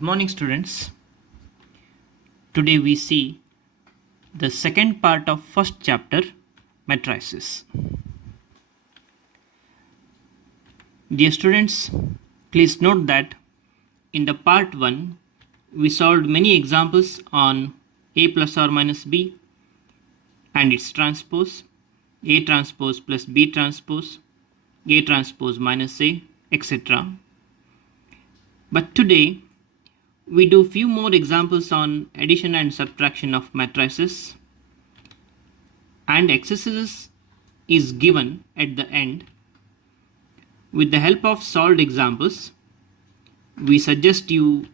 Good morning, students. Today we see the second part of first chapter, matrices. Dear students, please note that in the part 1, we solved many examples on A plus or minus B and its transpose, A transpose plus B transpose, A transpose minus A, etc. But today, we do few more examples on addition and subtraction of matrices, and exercises is given at the end. With the help of solved examples, we suggest you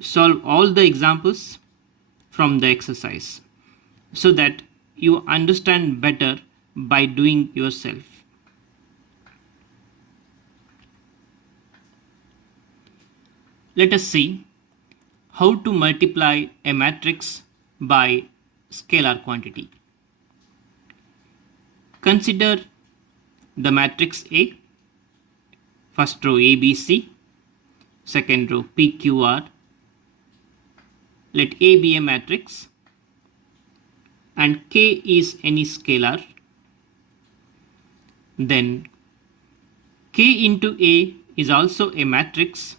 solve all the examples from the exercise so that you understand better by doing yourself. Let us see how to multiply a matrix by scalar quantity. Consider the matrix A, first row ABC, second row PQR. Let A be a matrix and K is any scalar. Then K into A is also a matrix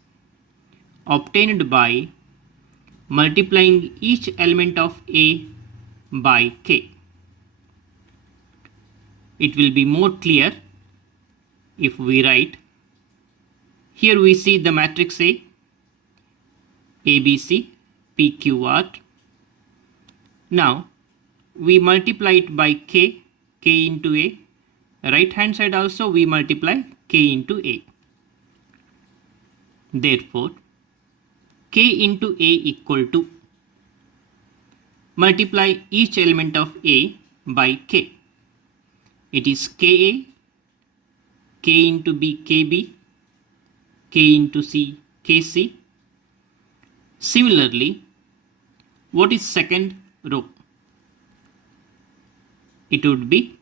obtained by multiplying each element of A by K. It will be more clear if we write. Here we see the matrix A, ABC, PQR. Now we multiply it by K, K into A. Right hand side also we multiply K into A. Therefore, K into A equal to, multiply each element of A by K. It is Ka, K into B, Kb, K into C, Kc. Similarly, what is second row? It would be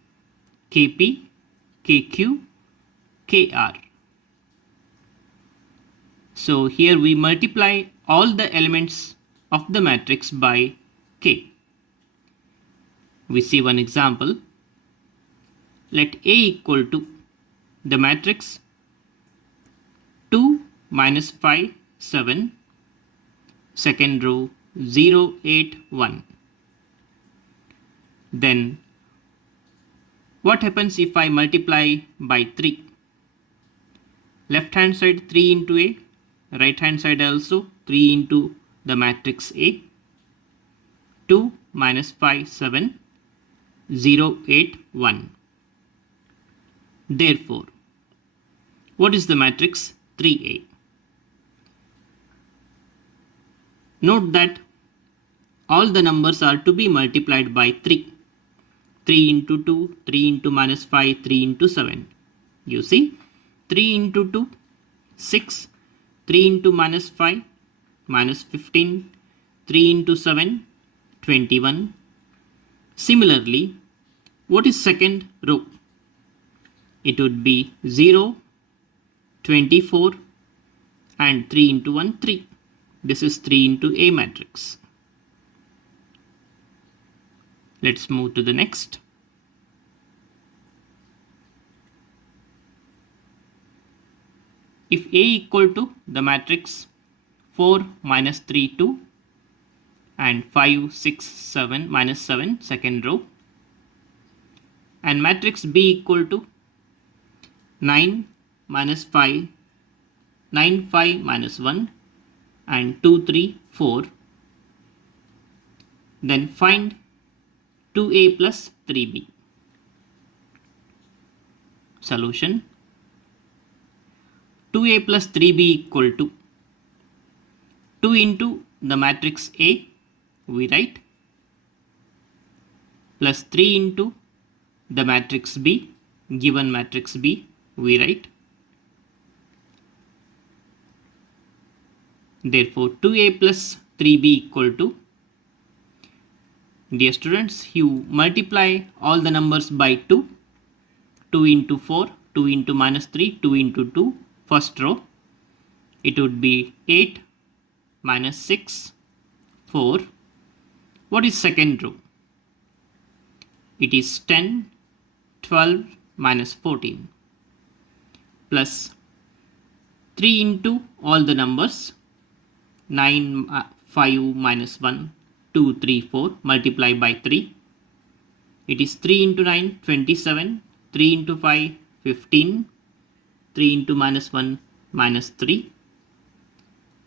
Kp, Kq, Kr. So here we multiply all the elements of the matrix by K. We see one example. Let A equal to the matrix 2 minus 5, 7, second row 0, 8, 1. Then what happens if I multiply by 3? Left hand side 3 into A, right hand side also 3 into the matrix A. 2 minus 5, 7, 0, 8, 1. Therefore, what is the matrix 3A? Note that all the numbers are to be multiplied by 3. 3 into 2, 3 into minus 5, 3 into 7. You see, 3 into 2, 6, 3 into minus 5, minus 15, 3 into 7, 21. Similarly, what is second row? It would be 0, 24 and 3 into 1, 3. This is 3 into A matrix. Let's move to the next. If A equal to the matrix 4 minus 3, 2 and 5, 6, 7 minus 7, second row, and matrix B equal to 9 minus 5, 9, 5 minus 1 and 2, 3, 4, then find 2A plus 3B. Solution: 2A plus 3B equal to 2 into the matrix A, we write, plus 3 into the matrix B, given matrix B, we write. Therefore, 2A plus 3B equal to, dear students, you multiply all the numbers by 2. 2 into 4, 2 into minus 3, 2 into 2, first row. It would be 8, minus 6, 4. What is second row? It is 10, 12 minus 14 plus 3 into all the numbers 9, 5 minus 1, 2, 3, 4 multiply by 3. It is 3 into 9, 27, 3 into 5, 15, 3 into minus 1, minus 3.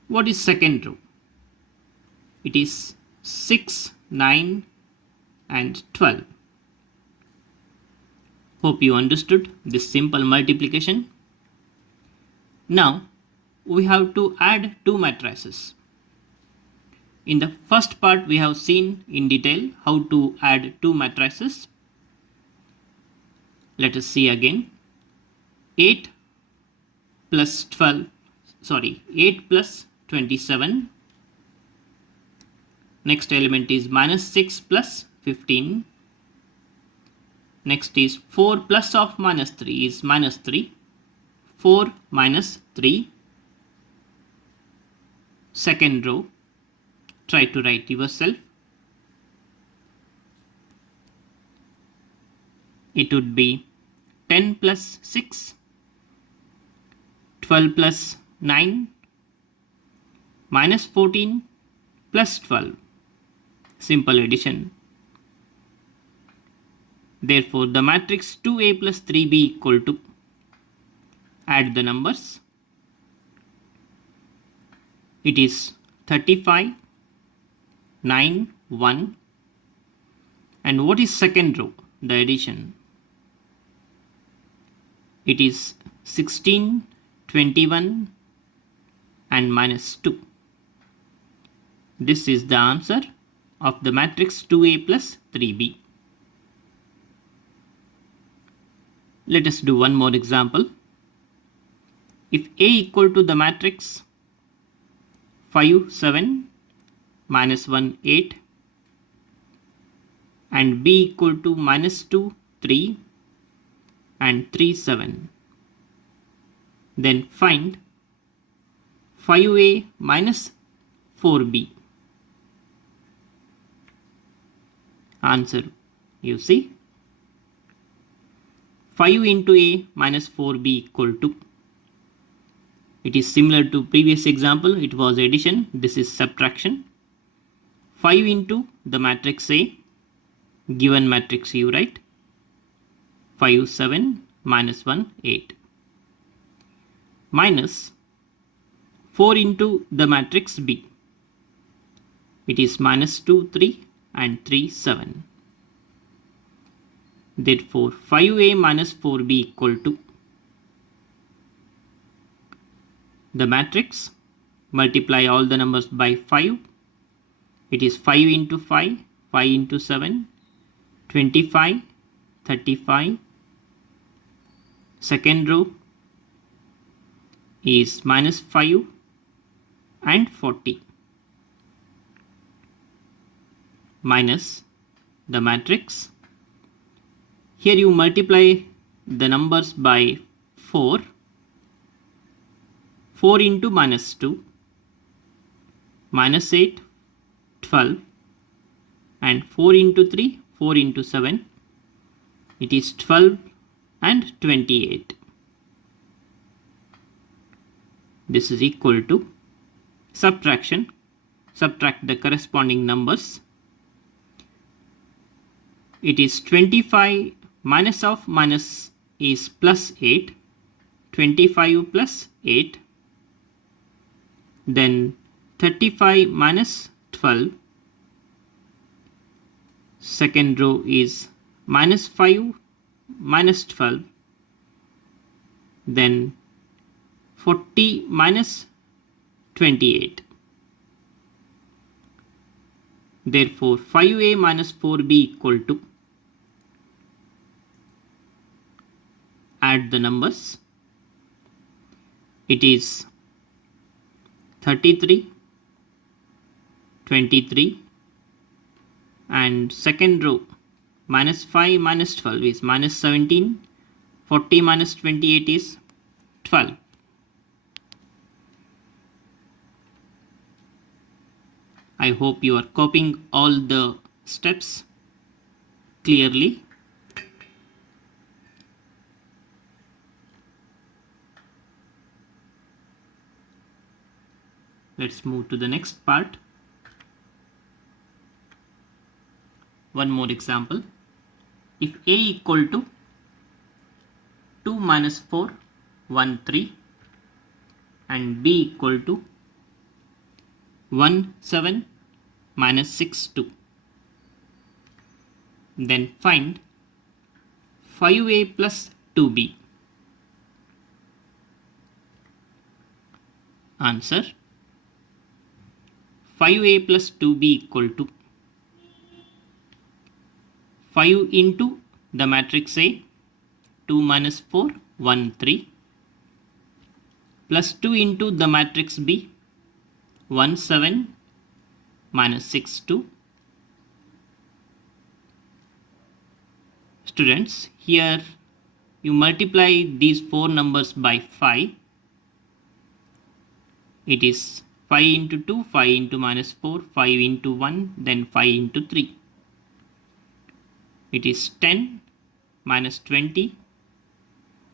What is second row? It is 6, 9 and 12. Hope you understood this simple multiplication. Now we have to add two matrices. In the first part we have seen in detail how to add two matrices. Let us see again. 8 plus 27. Next element is minus 6 plus 15. Next is 4 plus of minus 3 is minus 3. 4 minus 3. Second row. Try to write yourself. It would be 10 plus 6, 12 plus 9, minus 14 plus 12. Simple addition. Therefore, the matrix 2a plus 3b equal to, add the numbers. It is 35, 9, 1. And what is second row? The addition. It is 16, 21 and minus 2. This is the answer of the matrix 2a plus 3b. Let us do one more example. If A equal to the matrix 5, 7, minus 1, 8 and B equal to minus 2, 3 and 3, 7, then find 5A minus 4B. Answer, you see, 5 into A minus 4B equal to, it is similar to previous example, it was addition, this is subtraction. 5 into the matrix A, given matrix U, right? 5, 7, minus 1, 8. Minus 4 into the matrix B. It is minus 2, 3 and 3, 7. Therefore, 5A minus 4B equal to the matrix, multiply all the numbers by 5. It is 5 into 5, 5 into 7, 25, 35. Second row is minus 5 and 40. Minus the matrix. Here you multiply the numbers by 4. 4 into minus 2, minus 8, 12 and 4 into 3, 4 into 7. It is 12 and 28. This is equal to subtraction. Subtract the corresponding numbers. It is 25 minus of minus is plus 8. 25 plus 8. Then 35 minus 12. Second row is minus 5 minus 12. Then 40 minus 28. Therefore, 5A minus 4B equal to, add the numbers. It is 33, 23 and second row minus 5 minus 12 is minus 17, 40 minus 28 is 12. I hope you are copying all the steps clearly. Let's move to the next part. One more example. If A equal to 2 minus 4, 1, 3 and B equal to 1, 7 minus 6, 2. Then find 5A plus 2B. Answer: 5A plus 2B equal to 5 into the matrix A, 2 minus 4, 1, 3, plus 2 into the matrix B, 1, 7 minus 6, 2. Students, here you multiply these four numbers by 5. It is 5 into 2, 5 into minus 4, 5 into 1, then 5 into 3. It is 10 minus 20.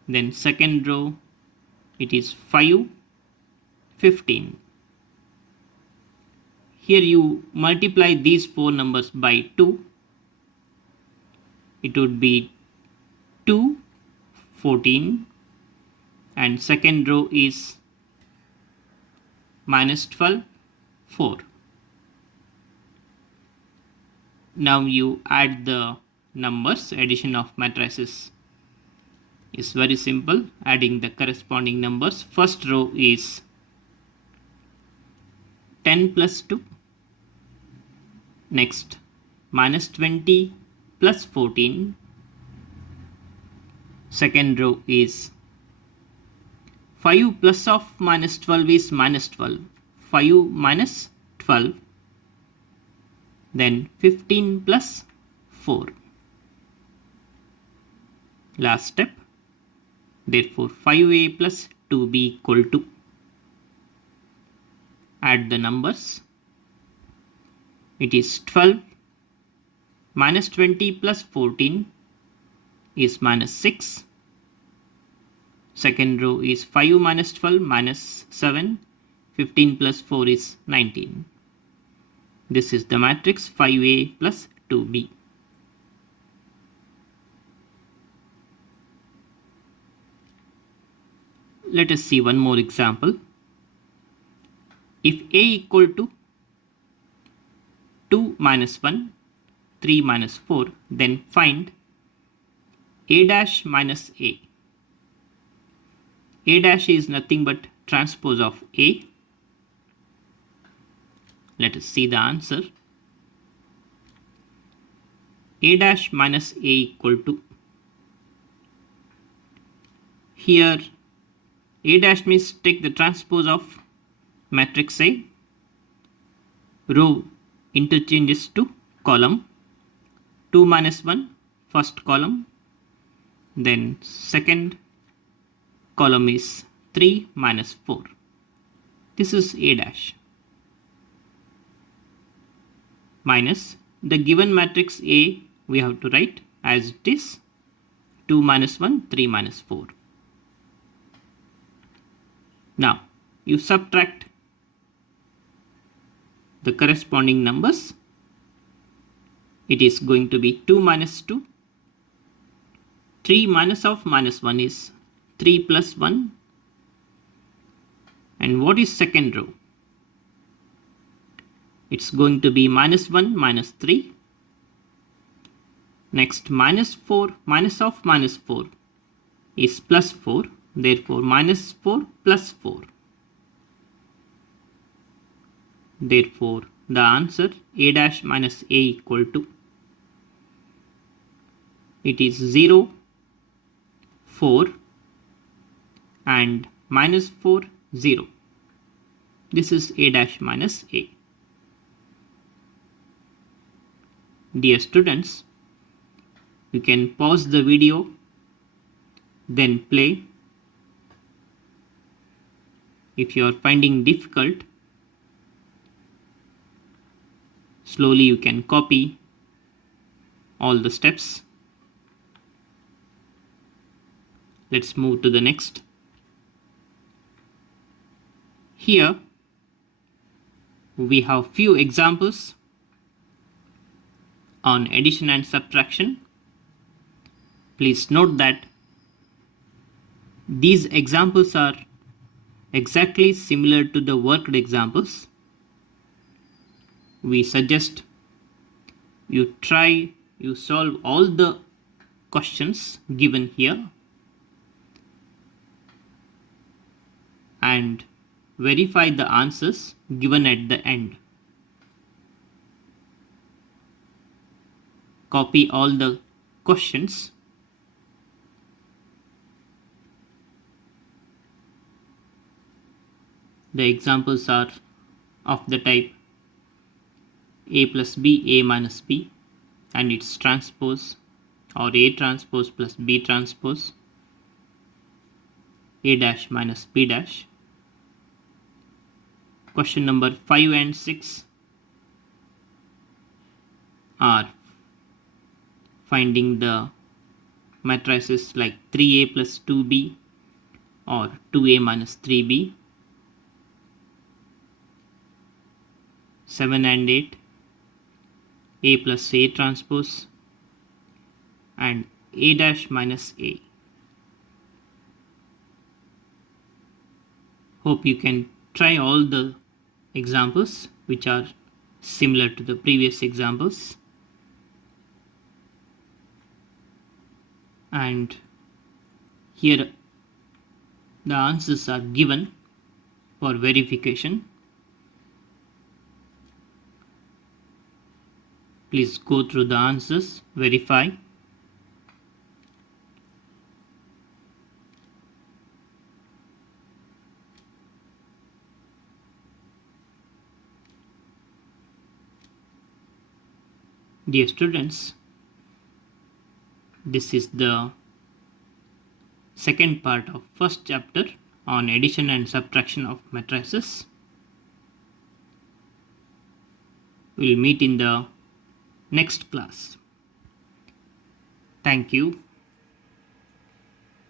Then second row, it is 5, 15. Here you multiply these four numbers by 2. It would be 2, 14. And second row is minus 12, 4. Now you add the numbers. Addition of matrices is very simple. Adding the corresponding numbers. First row is 10 plus 2. Next, minus 20 plus 14. Second row is 5 plus of minus 12 is minus 12. 5 minus 12. Then 15 plus 4. Last step. Therefore, 5A plus 2B equal to. Add the numbers. It is 12 minus 20 plus 14 is minus 6. Second row is 5 minus 12 minus 7. 15 plus 4 is 19. This is the matrix 5A plus 2B. Let us see one more example. If A equal to 2 minus 1, 3 minus 4, then find A dash minus A. A dash is nothing but transpose of A. Let us see the answer. A dash minus A equal to. Here A dash means take the transpose of matrix A. Row interchanges to column. 2 minus 1, first column. Then second column is 3 minus 4. This is A dash. Minus the given matrix A we have to write as it is 2 minus 1, 3 minus 4. Now you subtract the corresponding numbers. It is going to be 2 minus 2. 3 minus of minus 1 is 3 plus 1. And what is second row? It's going to be minus 1 minus 3. Next, minus 4 minus of minus 4 is plus 4. Therefore, minus 4 plus 4. Therefore, the answer A dash minus A equal to. It is 0, 4 and minus 4, 0. This is A dash minus A. Dear students, you can pause the video, then play. If you are finding difficult, Slowly you can copy all the steps. Let's move to the next. Here we have few examples on addition and subtraction. Please note that these examples are exactly similar to the worked examples. We suggest you solve all the questions given here and verify the answers given at the end. Copy all the questions. The examples are of the type A plus B, A minus B, and its transpose, or A transpose plus B transpose, A dash minus B dash. Question number 5 and 6 are finding the matrices like 3A plus 2B or 2A minus 3B. 7 and 8, A plus A transpose and A dash minus A. Hope you can try all the examples which are similar to the previous examples. And here the answers are given for verification. Please go through the answers, verify. Dear students, this is the second part of first chapter on addition and subtraction of matrices. We'll meet in the next class. Thank you.